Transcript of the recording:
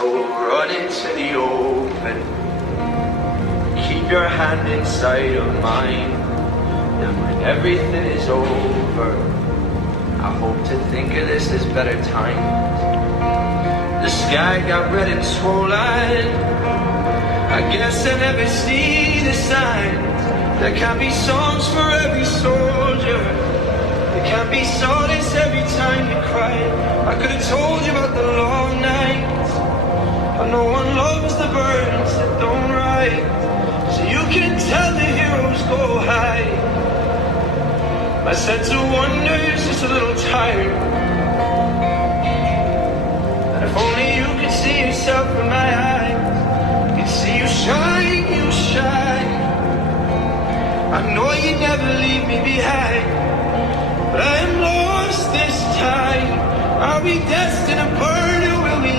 So run into the open, keep your hand inside of mine. And when everything is over, I hope to think of this as better times. The sky got red and swollen, I guess I never see the signs. There can't be songs for every soldier, there can't be solace every time you cry. I could have told you about the long nights, but no one loves the birds that don't rise. So you can tell the heroes go hide. My sense of wonder is just a little tired, and if only you could see yourself in my eyes, you'd see you shine, you shine. I know you'd never leave me behind, but I am lost this time. Are we destined to